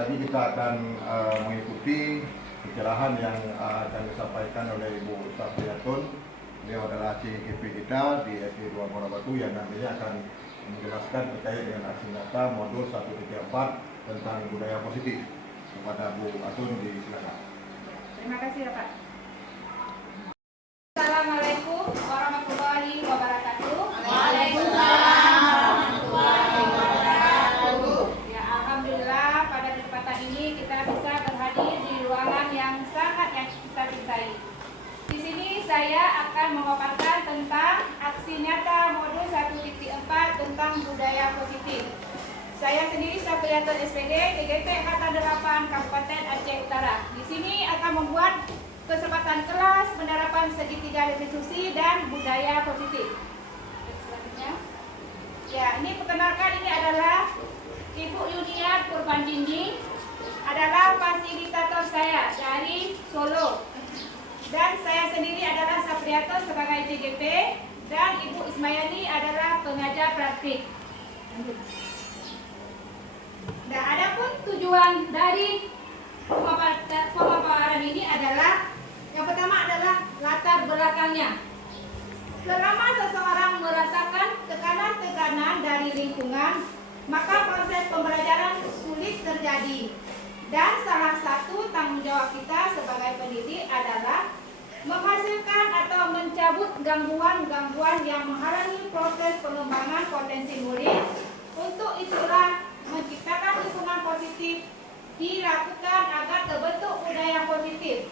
lagi kita akan mengikuti pencerahan yang akan disampaikan oleh Ibu Sapriyatun. Beliau adalah CGP kita di SD 2 Muara Batu yang nantinya akan menjelaskan terkait dengan aksi nyata modul 1.4 tentang budaya positif. Kepada Bu Atun, disilakan. Terima kasih ya Pak. Assalamualaikum warahmatullahi wabarakatuh. Waalaikumsalam warahmatullahi wabarakatuh. Ya, alhamdulillah pada kesempatan ini kita bisa berhadir di ruangan yang sangat kita cintai. Di sini saya akan memaparkan tentang aksi nyata modul 1.4 tentang budaya positif. Saya sendiri Sapriyatun SPD, DGP Angkatan 8 Kabupaten Aceh Utara. Di sini akan membuat kesempatan kelas penerapan segitiga restitusi dan budaya positif. Selanjutnya, ya ini perkenalkan, ini adalah Ibu Yuniat Purbandini, adalah fasilitator saya dari Solo, dan saya sendiri adalah Sapriyatun sebagai DGP, dan Ibu Ismayani adalah pengajar praktik. Nah, adapun tujuan dari pemaparan ini adalah yang pertama adalah latar belakangnya. Selama seseorang merasakan tekanan-tekanan dari lingkungan, maka proses pembelajaran sulit terjadi. Dan salah satu tanggung jawab kita sebagai pendidik adalah menghasilkan atau mencabut gangguan-gangguan yang menghalangi proses pengembangan potensi murid. Untuk itulah menciptakan lingkungan positif dilakukan agar terbentuk budaya positif.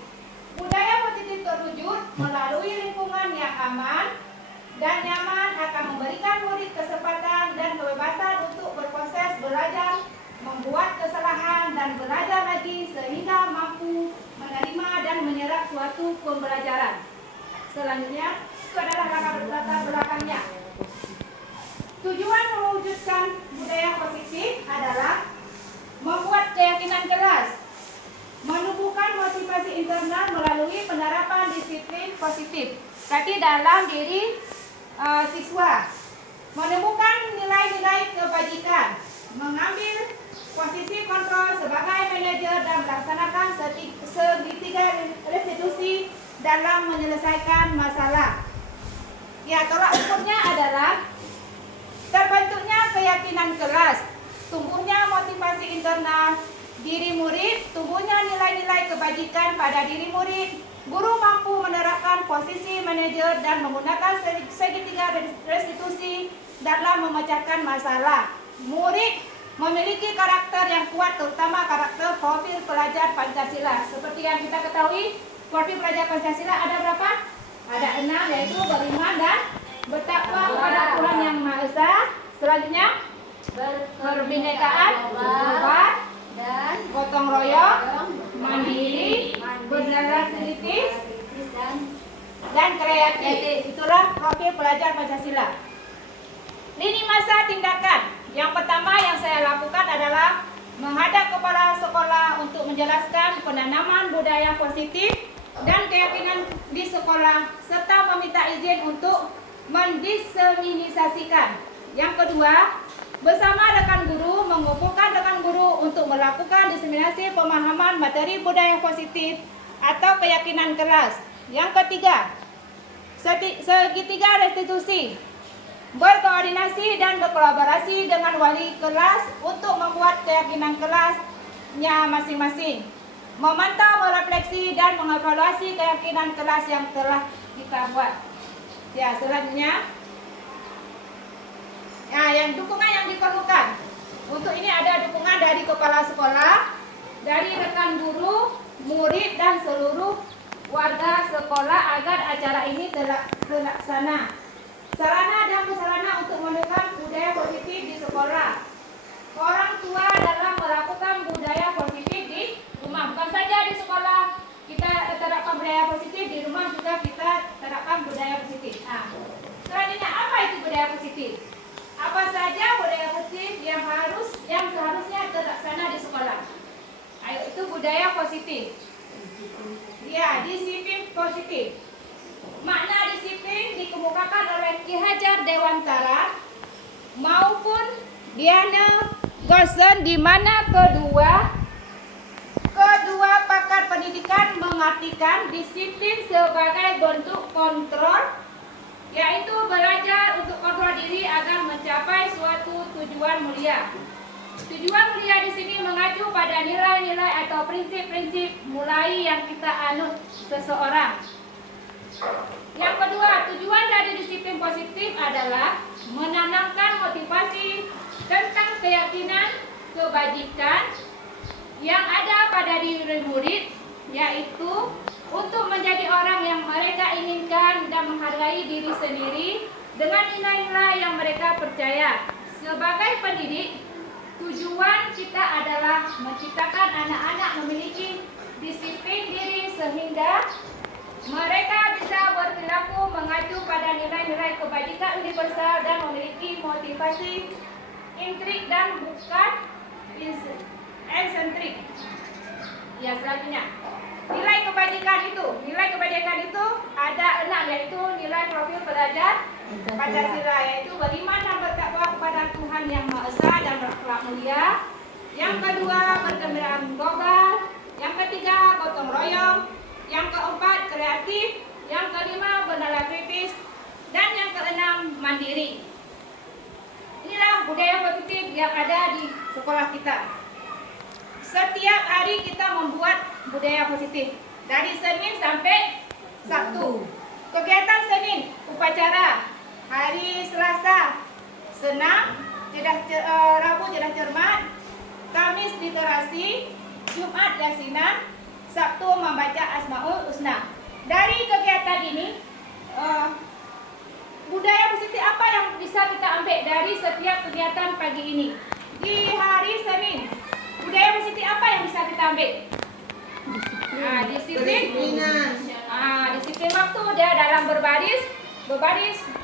Budaya positif terwujud melalui lingkungan yang aman dan nyaman akan memberikan murid kesempatan dan kebebasan untuk berproses belajar, membuat kesalahan dan belajar lagi sehingga mampu menerima dan menyerap suatu pembelajaran. Selanjutnya, itu adalah latar belakangnya. Tujuan mewujudkan budaya positif adalah membuat keyakinan kelas, menumbuhkan motivasi internal melalui penerapan disiplin positif tapi dalam diri siswa, menemukan nilai-nilai kebajikan, mengambil posisi kontrol sebagai manajer dan melaksanakan segitiga restitusi dalam menyelesaikan masalah. Ya, tolak ukurnya adalah terbentuknya keyakinan kelas, tumbuhnya motivasi internal diri murid, tumbuhnya nilai-nilai kebajikan pada diri murid, guru mampu menerapkan posisi manajer dan menggunakan segitiga restitusi dalam memecahkan masalah. Murid memiliki karakter yang kuat, terutama karakter profil pelajar Pancasila. Seperti yang kita ketahui, profil pelajar Pancasila ada berapa? Ada 6, yaitu beriman dan bertakwa kepada Tuhan Yang Maha Esa. Selanjutnya, berbhinekaan, berubah, dan gotong royong, mandiri, berdasar kritis, dan kreatif. Itulah profil pelajar Pancasila. Lini masa tindakan. Yang pertama yang saya lakukan adalah menghadap kepala sekolah untuk menjelaskan penanaman budaya positif dan keyakinan di sekolah, serta meminta izin untuk mendiseminasikan. Yang kedua, bersama rekan guru, mengumpulkan rekan guru untuk melakukan diseminasi pemahaman materi budaya positif atau keyakinan kelas. Yang ketiga, segitiga restitusi, berkoordinasi dan berkolaborasi dengan wali kelas untuk membuat keyakinan kelasnya masing-masing, memantau, merefleksi, dan mengevaluasi keyakinan kelas yang telah kita buat. Ya, selanjutnya, nah, yang dukungan yang diperlukan. Untuk ini ada dukungan dari kepala sekolah, dari rekan guru, murid, dan seluruh warga sekolah agar acara ini terlaksana. Sarana dan prasarana untuk menumbuhkan budaya positif di sekolah. Orang tua dalam melakukan budaya positif di rumah. Bukan saja di sekolah kita terapkan budaya positif, di rumah juga kita terapkan budaya positif. Nah, selanjutnya, apa itu budaya positif? Apa saja budaya positif yang seharusnya terlaksana di sekolah? Ayo, itu budaya positif. Ya, disiplin positif. Makna disiplin dikemukakan oleh Ki Hajar Dewantara maupun Diana Gosen, di mana kedua disiplin sebagai bentuk kontrol, yaitu belajar untuk kontrol diri agar mencapai suatu tujuan mulia. Tujuan mulia di sini mengacu pada nilai-nilai atau prinsip-prinsip mulai yang kita anut seseorang. Yang kedua, tujuan dari disiplin positif adalah menanamkan motivasi tentang keyakinan kebajikan yang ada pada diri murid, yaitu untuk menjadi orang yang mereka inginkan dan menghargai diri sendiri dengan nilai-nilai yang mereka percaya. Sebagai pendidik, tujuan kita adalah menciptakan anak-anak memiliki disiplin diri sehingga mereka bisa berperilaku mengacu pada nilai-nilai kebajikan universal dan memiliki motivasi intrik dan bukan eksentrik. Ya, selanjutnya. Nilai kebajikan itu ada 6, yaitu nilai profil pelajar Pancasila, yaitu beriman dan bertakwa kepada Tuhan Yang Maha Esa dan berakhlak mulia. Yang kedua, bergembiraan global. Yang ketiga, gotong royong. Yang keempat, kreatif. Yang kelima, bernalar kritis. Dan yang keenam, mandiri. Inilah budaya positif yang ada di sekolah kita. Setiap hari kita membuat budaya positif. Dari Senin sampai Sabtu. Kegiatan Senin, upacara. Hari Selasa, senam. Rabu cerdas cermat. Kamis literasi. Jumat yasinan. Sabtu membaca Asmaul Husna. Dari kegiatan ini, budaya positif apa yang bisa kita ambil dari setiap kegiatan pagi ini? Di hari Senin, budaya positif apa yang bisa kita ambil? Disiplin. Disiplin waktu dia dalam berbaris.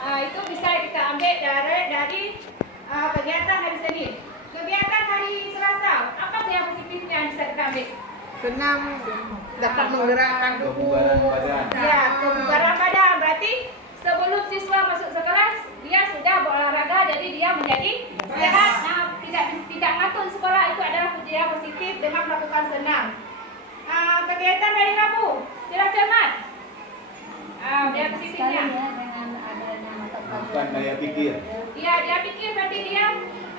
Itu bisa kita ambil dari kegiatan hari Senin. Kegiatan hari Selasa, apa budaya positif yang bisa kita ambil? Senam, dapat menggerakkan tubuh. Ya, kebugaran badan. Berarti sebelum siswa masuk sekelas, dia sudah berolahraga, jadi dia menjadi sehat. Nah, tidak ngantuk sekolah, itu adalah budaya positif dengan melakukan senam. Kegiatan hari Rabu, cerdas cermat. Budaya positifnya. Bukan daya pikir. Iya, dia pikir berarti dia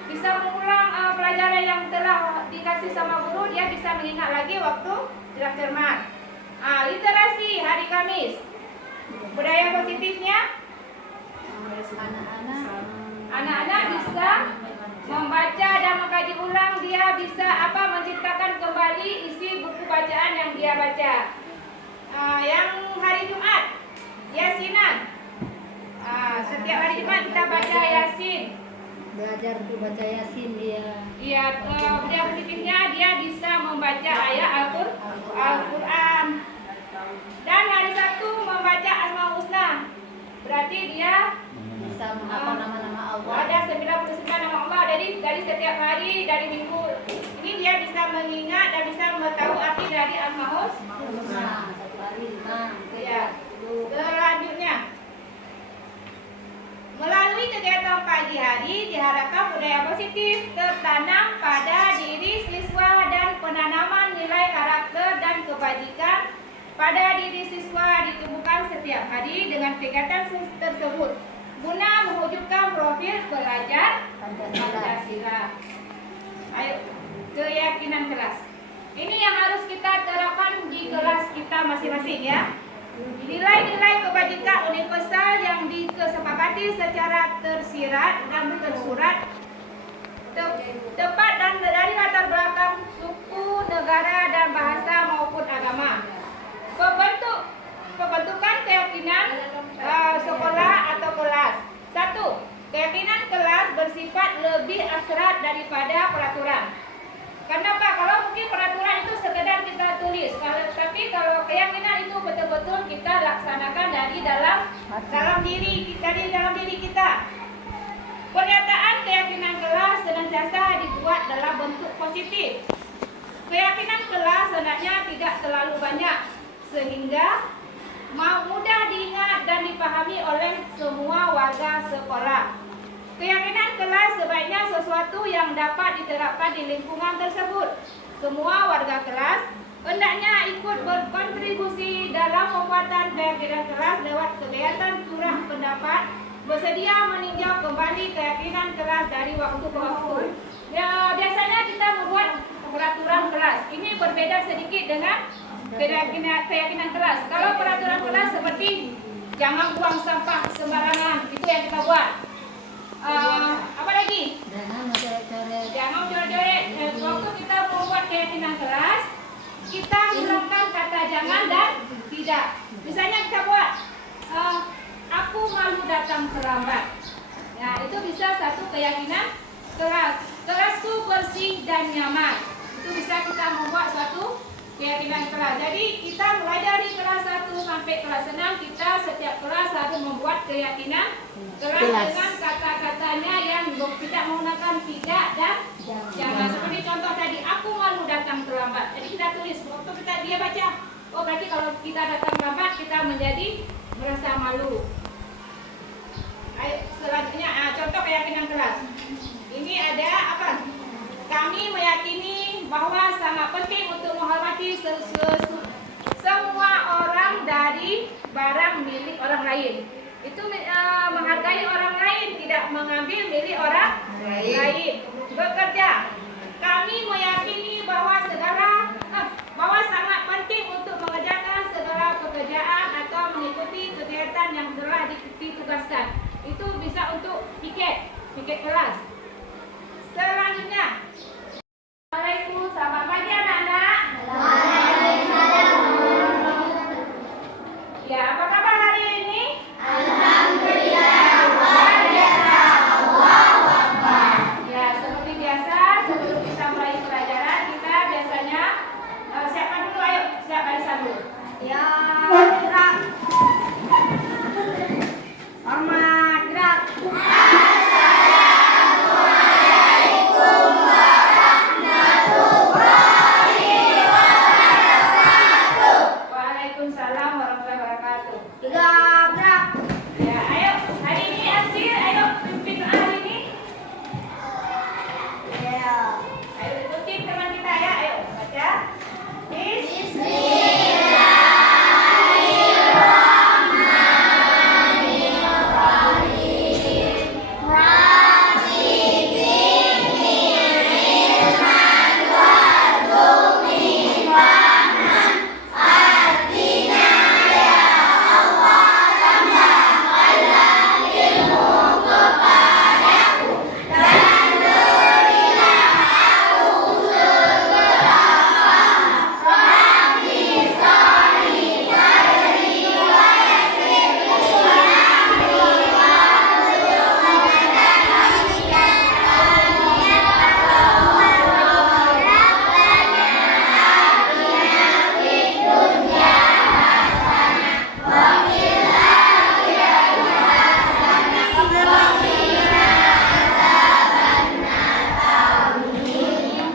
bisa mengulang pelajaran yang telah dikasih sama guru, dia bisa mengingat lagi waktu cerdas cermat. Literasi hari Kamis. Budaya positifnya, anak-anak bisa membaca dan mengkaji ulang, dia bisa menciptakan kembali isi buku bacaan yang dia baca. Yang hari Jumat, yasinan. Setiap hari Jumat kita baca Yasin. Belajar untuk baca Yasin dia. Iya, budaya positifnya dia bisa membaca ayat Al-Quran. Dan hari Sabtu membaca Asmaul Husna. Berarti dia Bisa menghafal nama-nama Allah. ada 99 nama Allah. Dari setiap hari, dari minggu ini dia bisa mengingat dan bisa mengetahui arti dari Asmaul Husna. Satu hari 5. Ya. Selanjutnya, melalui kegiatan pagi hari diharapkan budaya positif tertanam pada diri siswa dan penanaman nilai karakter dan kebajikan pada diri siswa ditumbuhkan setiap hari dengan kegiatan tersebut guna mewujudkan profil pelajar Pancasila. Ayo, keyakinan kelas. Ini yang harus kita terapkan di kelas kita masing-masing ya. Nilai-nilai kebajikan universal yang disepakati secara tersirat dan tersurat, tepat dan dari latar belakang suku, negara, dan bahasa maupun agama. Pembentukan keyakinan sekolah atau kelas. 1. Keyakinan kelas bersifat lebih abstrak daripada peraturan. Kenapa? Kalau mungkin peraturan itu sekedar kita tulis, tapi kalau keyakinan itu betul-betul kita laksanakan dari dalam diri kita. Pernyataan keyakinan kelas senantiasa dibuat dalam bentuk positif. Keyakinan kelas sebenarnya tidak terlalu banyak, sehingga mudah diingat dan dipahami oleh semua warga sekolah. Keyakinan kelas sebaiknya sesuatu yang dapat diterapkan di lingkungan tersebut. semua warga kelas hendaknya ikut berkontribusi dalam pembuatan keyakinan kelas lewat kegiatan curah pendapat, bersedia meninjau kembali keyakinan kelas dari waktu ke waktu. Ya, biasanya kita membuat peraturan kelas. Ini berbeda sedikit dengan keyakinan kelas. Kalau peraturan kelas seperti jangan buang sampah sembarangan, itu yang kita buat. Apa lagi? Jangan coret-coret. Jangan coret-coret. Waktu kita membuat keyakinan kelas, kita hilangkan kata jangan dan tidak. Misalnya kita buat aku malu datang terlambat. Nah, itu bisa satu keyakinan kelas. Kelasku bersih dan nyaman. Itu bisa kita membuat suatu keyakinan kelas. Jadi kita mulai dari kelas 1 sampai kelas 6, kita setiap kelas harus membuat keyakinan kelas dengan kata-katanya yang tidak menggunakan tidak dan jangan. Seperti contoh tadi, aku malu datang terlambat. Jadi kita tulis, waktu dia baca, oh berarti kalau kita datang terlambat kita menjadi merasa malu. Ayo, selanjutnya contoh keyakinan kelas. Ini ada apa? Kami meyakini bahwa sangat penting untuk menghormati semua orang dari barang milik orang lain. Itu menghargai orang lain, tidak mengambil milik orang lain. Bekerja. Kami meyakini bahwa sangat penting untuk mengerjakan segala pekerjaan atau mengikuti kegiatan yang telah ditugaskan. Itu bisa untuk piket kelas. Selanjutnya, Assalamualaikum, selamat pagi anak-anak. Ya, apa kabar hari ini? Alhamdulillah, luar biasa. Ya, seperti biasa, sebelum kita mulai pelajaran, kita biasanya siapkan dulu, ayo, siap barisan dulu. Ya, gerak. Hormat, gerak. Waalaikumsalam warahmatullahi wabarakatuh. Gerak. Ya, ayo. Hari ini Azir, ayo pimpin doa hari ini. Ya. Ayo ikutin teman kita ya. Ayo baca.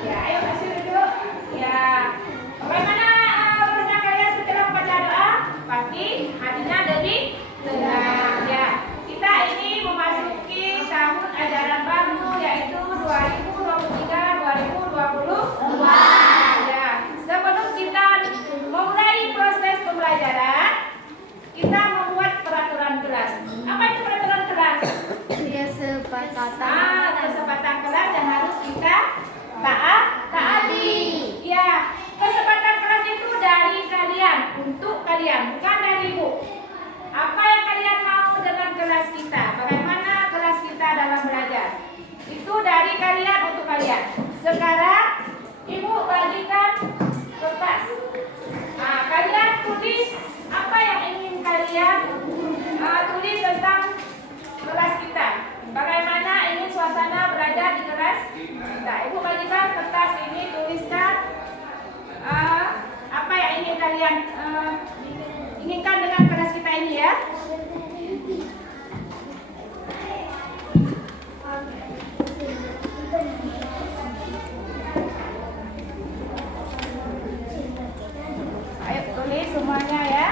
Ya, ayo kasih dulu. Ya, bagaimana menurut kalian setelah membaca doa? Pasti hatinya lebih tenang. Ya, kita ini memasuki tahun ajaran baru, yaitu 2023-2022. Ya, sebelum kita memulai proses pembelajaran, kita membuat peraturan kelas. Apa itu peraturan kelas? Kesepakatan kelas yang harus kita taati. Ya, kesepakatan kelas itu dari kalian, untuk kalian, bukan dari ibu. Apa yang kalian mau dengan kelas kita? Bagaimana kelas kita dalam belajar? Itu dari kalian untuk kalian. Sekarang ibu bagikan kertas. Nah, kalian tulis apa yang ingin kalian tulis tentang kelas kita. Bagaimana ingin suasana belajar di kelas kita. Ibu bagikan kertas ini, tuliskan apa yang ingin kalian inginkan dengan kelas kita ini ya. Ayo tulis semuanya ya.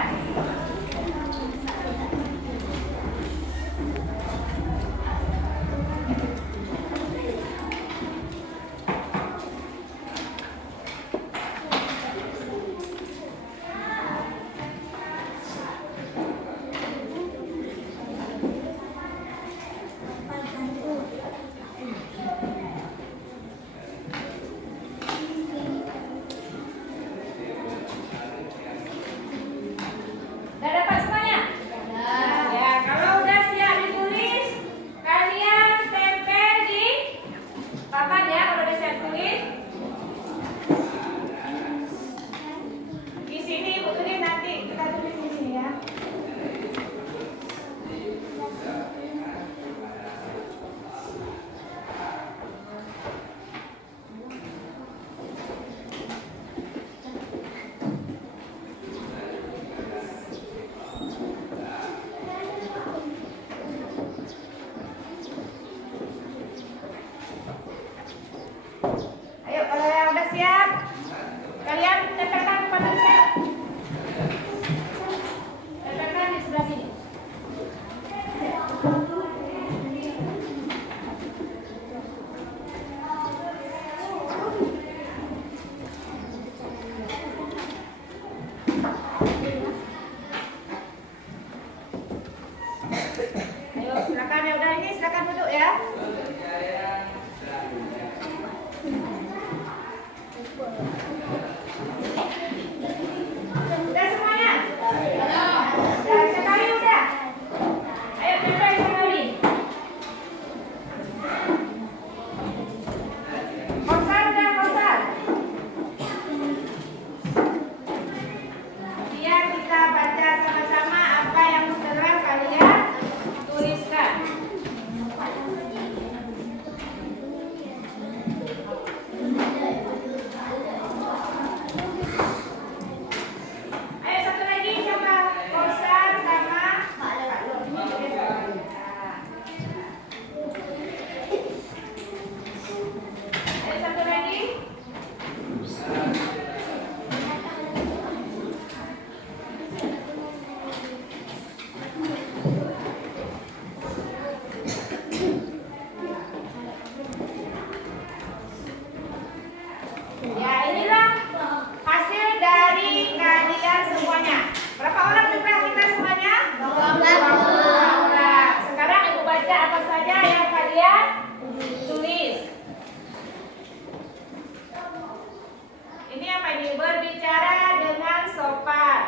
apa ini? Berbicara dengan sopan.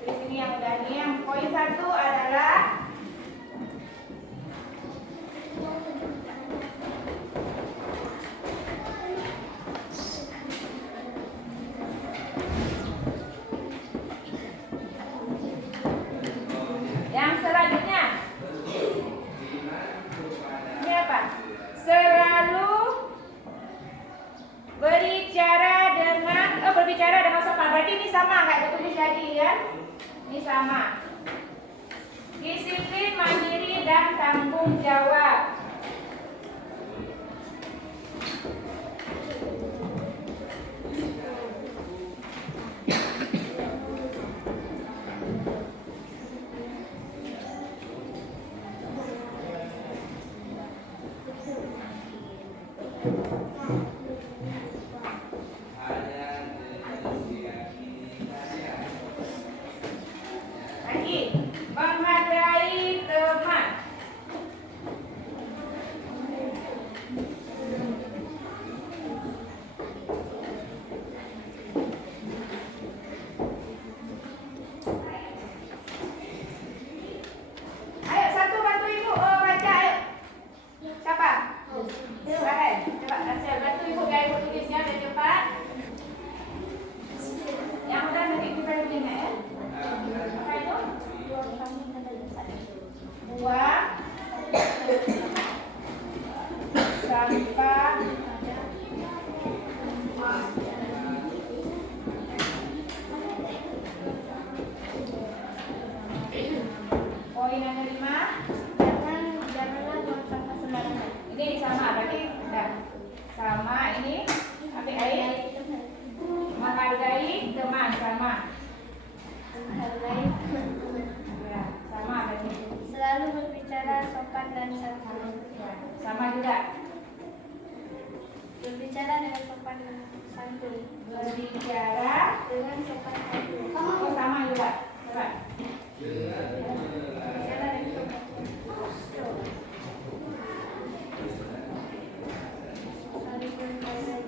Di sini yang udah nih. Yang poin 1 adalah yang selanjutnya. Ini apa? Selalu berbicara dengan sopan. Berarti ini sama kayak tulis tadi ya. Ini sama. Disiplin, mandiri dan tanggung jawab. Lagi, menghargai teman. Ayo, satu bantu ibu baca, ayo. Siapa? Silakan. Coba Ansel, bantu ibu biar ibu tulisnya biar cepat. Yang udah nanti kita lihatnya ya. Apa itu? Buang sampah poin yang kelima, janganlah buang sampah sembarangan. Ini sama, berarti udah sama. Ini ambil air. Menghargai teman, sama. Menghargai Ya, sama berarti. selalu berbicara sopan dan santun. Ya, sama juga. Berbicara dengan sopan dan santun. Berbicara Dengan sopan dan santun. oh, sama juga. Coba. Berbicara dengan sopan dan santun. Saling menghargai.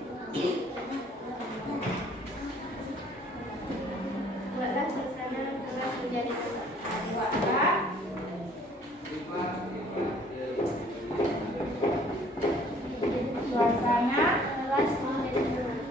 Buatlah suasana kelas menjadi tenang. Buatlah suasana Kelas menjadi tenang.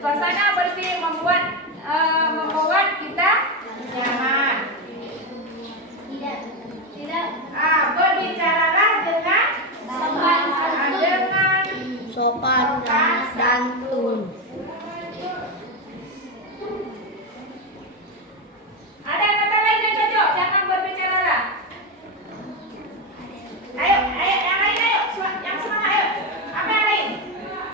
Suasana bersih membuat kita nyaman. Tidak Berbicaralah dengan sopan sopan dan santun. Ada kata lain yang cocok, jangan berbicaralah. Ayo, yang lain ayo, yang semangat ayo. Apa yang lain?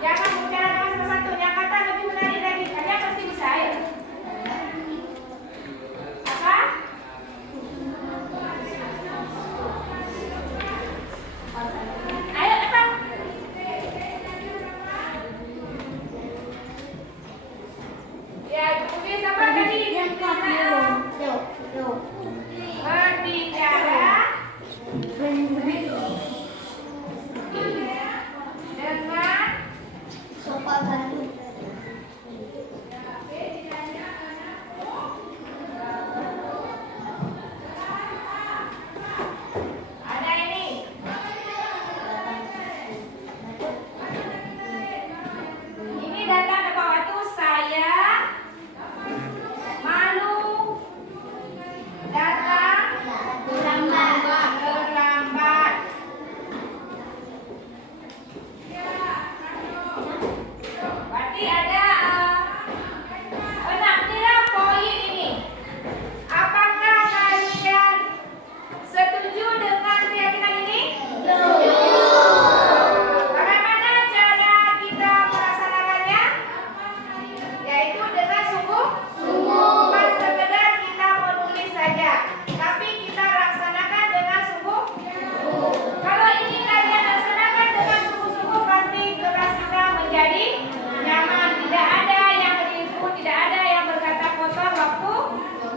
Jangan bicara dengan salah satu, yang kata lebih menarik lagi. Kalian pasti bisa, ayo. Apa? Ayo, apa? Ya, tulis apa tadi? Berbicara dengan Sopan santun. ada ini. Ini datang tepat waktu saya malu datang terlambat. Berarti ada 6 kira poin ini. Apakah kalian setuju dengan keyakinan ini? Bagaimana cara kita melaksanakannya? Yaitu dengan sungguh. Bukan sekedar kita menulis saja, tapi kita laksanakan dengan sungguh. Kalau ini kalian laksanakan dengan sungguh-sungguh, pasti kelas kita menjadi nyaman. Tidak ada yang ribut, tidak ada yang berkata kotor waktu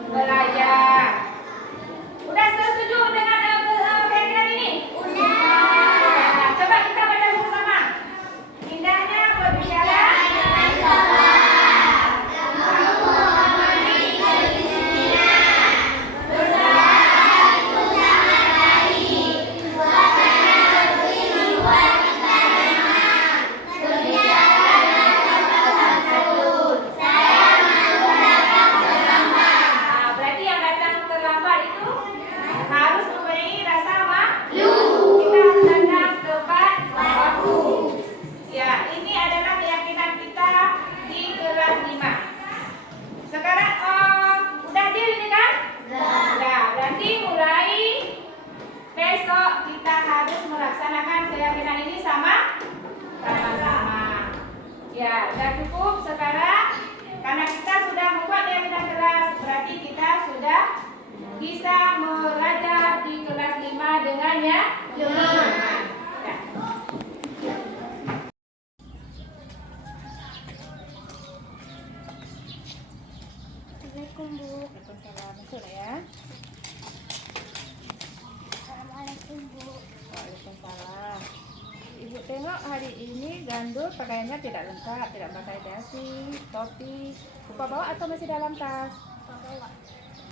belajar. Udah setuju dengan keyakinan ini? Udah. Coba kita baca bersama. Indahnya berbicara berarti yang datang terlambat itu harus mempunyai rasa malu. Kita harus datang tepat waktu. Ya, ini adalah keyakinan kita di kelas 5. Sekarang udah deal ini kan? Udah. Berarti mulai besok kita harus melaksanakan keyakinan ini sama-sama. Ya, udah cukup sekarang. Karena kita sudah membuat keyakinan kelas, berarti kita sudah bisa belajar di kelas 5 dengan nyaman. Ya. Assalamualaikum Bu. Waalaikumsalam. Masuk ya. Assalamualaikum Bu. Waalaikumsalam. Ibu tengok hari ini Gandul pakaiannya tidak lengkap, tidak pakai dasi, topi, lupa bawa atau masih dalam tas? Bawa.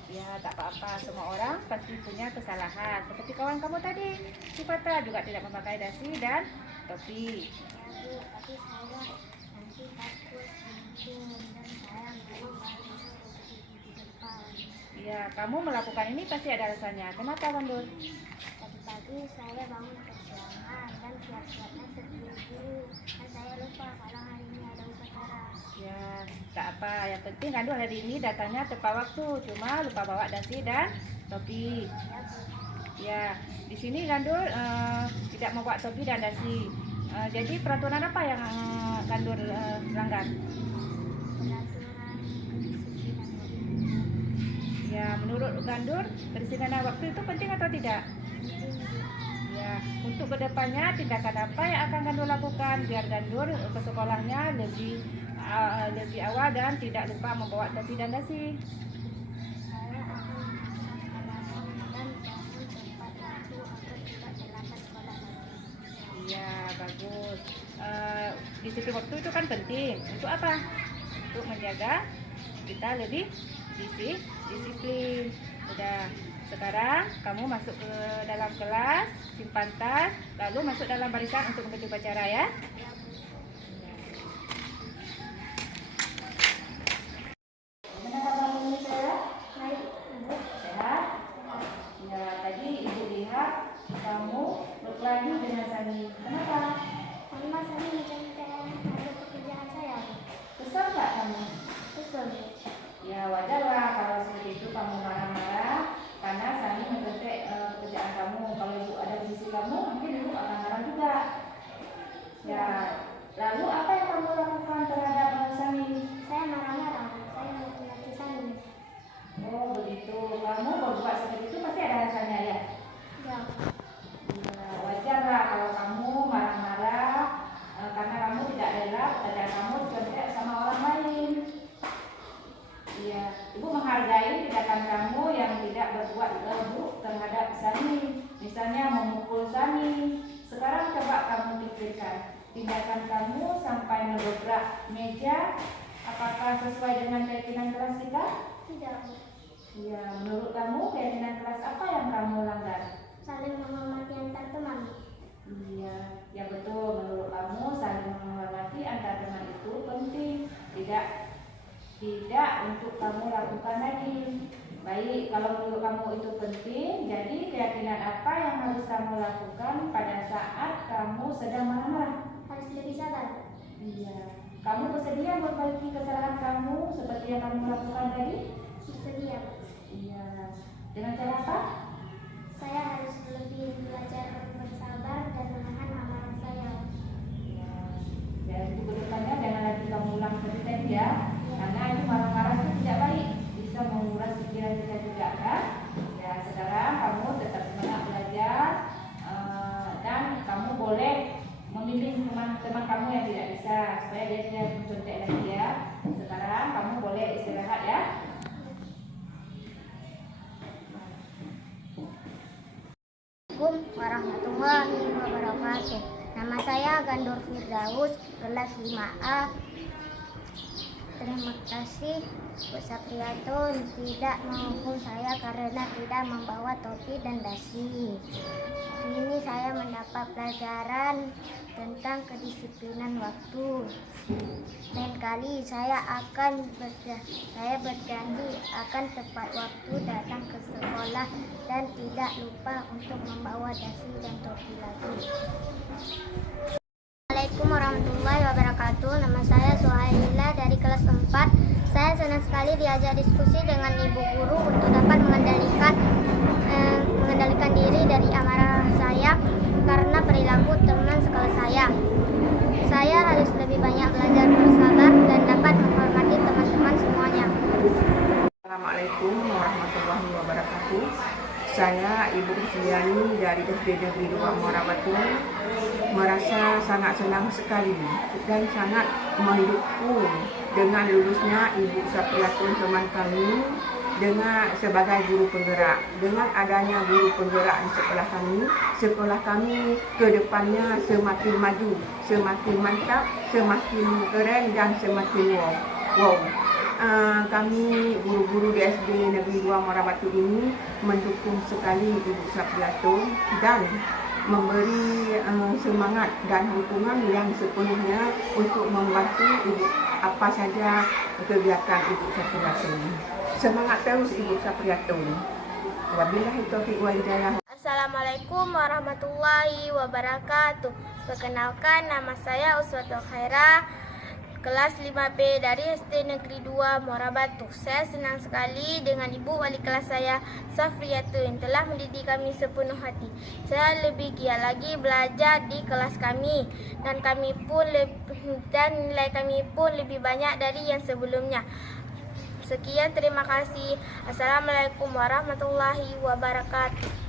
Ya, tak apa-apa. Semua orang pasti punya kesalahan. Seperti kawan kamu tadi, si Fata juga tidak memakai dasi dan topi. Ya Bu, tapi saya nanti takut bingung dan saya mau balik di depan. Ya, kamu melakukan ini pasti ada alasannya. Kenapa, Gandul? Tadi pagi saya bangun kesiangan dan siap-siapnya sebelum kan saya lupa kalau hari ini ada upacara. Ya, tak apa. Yang penting Gandul hari ini datangnya tepat waktu. Cuma lupa bawa dasi dan topi. Ya Bu. Ya, di sini Gandul tidak membawa topi dan dasi. Jadi peraturan apa yang Gandul langgar? Peraturan kedisiplinan waktu. Ya, menurut Gandul kedisiplinan waktu itu penting atau tidak? Penting Bu. Ya, untuk kedepannya tindakan apa yang akan Gandul lakukan biar Gandul ke sekolahnya lebih awal dan tidak lupa membawa topi dan dasi? Saya akan memasang alarm dan bangun tepat waktu agar tidak terlambat sekolah lagi. Iya, bagus. Disiplin waktu itu kan penting. Untuk apa? Untuk menjaga kita lebih disiplin. Udah. Sekarang kamu masuk ke dalam kelas, simpan tas, lalu masuk dalam barisan untuk mengikuti upacara ya. Ya Bu. tindakan kamu sampai mendobrak meja, apakah sesuai dengan keyakinan kelas kita? Tidak, Bu. Ya, menurut kamu keyakinan kelas apa yang kamu langgar? Saling menghormati antar teman. Iya, ya betul. Menurut kamu saling menghormati antar teman itu penting. Tidak untuk kamu lakukan lagi. Baik, kalau menurut kamu itu penting, jadi keyakinan apa yang harus kamu lakukan pada saat kamu sedang marah-marah? Harus lebih sabar. Iya. Kamu bersedia memperbaiki kesalahan kamu seperti yang kamu lakukan tadi? Bersedia, Bu. Iya. Dengan cara apa? Saya harus lebih belajar bersabar dan menahan amarah saya. Iya. Dan untuk kedepannya jangan lagi kamu ulang seperti tadi ya. Karena itu marah-marah itu tidak baik, bisa menguras pikiran kita juga kan. Ya sekarang kamu tetap semangat belajar dan kamu boleh membimbing teman-teman kamu yang tidak bisa supaya dia tidak mencontek lagi ya. Sekarang kamu boleh istirahat ya. Assalamualaikum warahmatullahi wabarakatuh. Nama saya Gandur Firdaus, kelas 5A. Terima kasih Bu Sapriyatun tidak menghukum saya karena tidak membawa topi dan dasi. Ini saya mendapat pelajaran tentang kedisiplinan waktu. Lain kali saya berjanji akan tepat waktu datang ke sekolah dan tidak lupa untuk membawa dasi dan topi lagi. Assalamualaikum warahmatullahi wabarakatuh. Nama saya Suhaila dari kelas 4. Saya senang sekali diajak diskusi dengan ibu guru untuk dapat mengendalikan diri dari amarah saya karena perilaku teman sekelas saya. Saya harus lebih banyak belajar bersabar dan dapat menghormati teman-teman semuanya. Assalamualaikum warahmatullahi wabarakatuh. Saya Ibu Kristiani dari SD Negeri 2 Muara Batu merasa sangat senang sekali dan sangat mendukung dengan lulusnya Ibu Sapriyatun teman kami dengan sebagai guru penggerak. Dengan adanya guru penggerak di sekolah kami ke depannya semakin maju, semakin mantap, semakin keren dan semakin wow. Kami guru-guru di SD Negeri 2 Muara Batu ini mendukung sekali Ibu Sapriyatun dan memberi semangat dan dukungan yang sepenuhnya untuk membantu Ibu apa saja kegiatan Ibu Sapriyatun. Semangat terus Ibu Sapriyatun. Wabillahi taufiq wal hidayah. Assalamualaikum warahmatullahi wabarakatuh. Perkenalkan, nama saya Uswatul Khairah, kelas 5B dari SD Negeri 2 Muara Batu. Saya senang sekali dengan ibu wali kelas saya, Sapriyatun, telah mendidik kami sepenuh hati. Saya lebih giat lagi belajar di kelas kami dan nilai kami pun lebih banyak dari yang sebelumnya. Sekian, terima kasih. Assalamualaikum warahmatullahi wabarakatuh.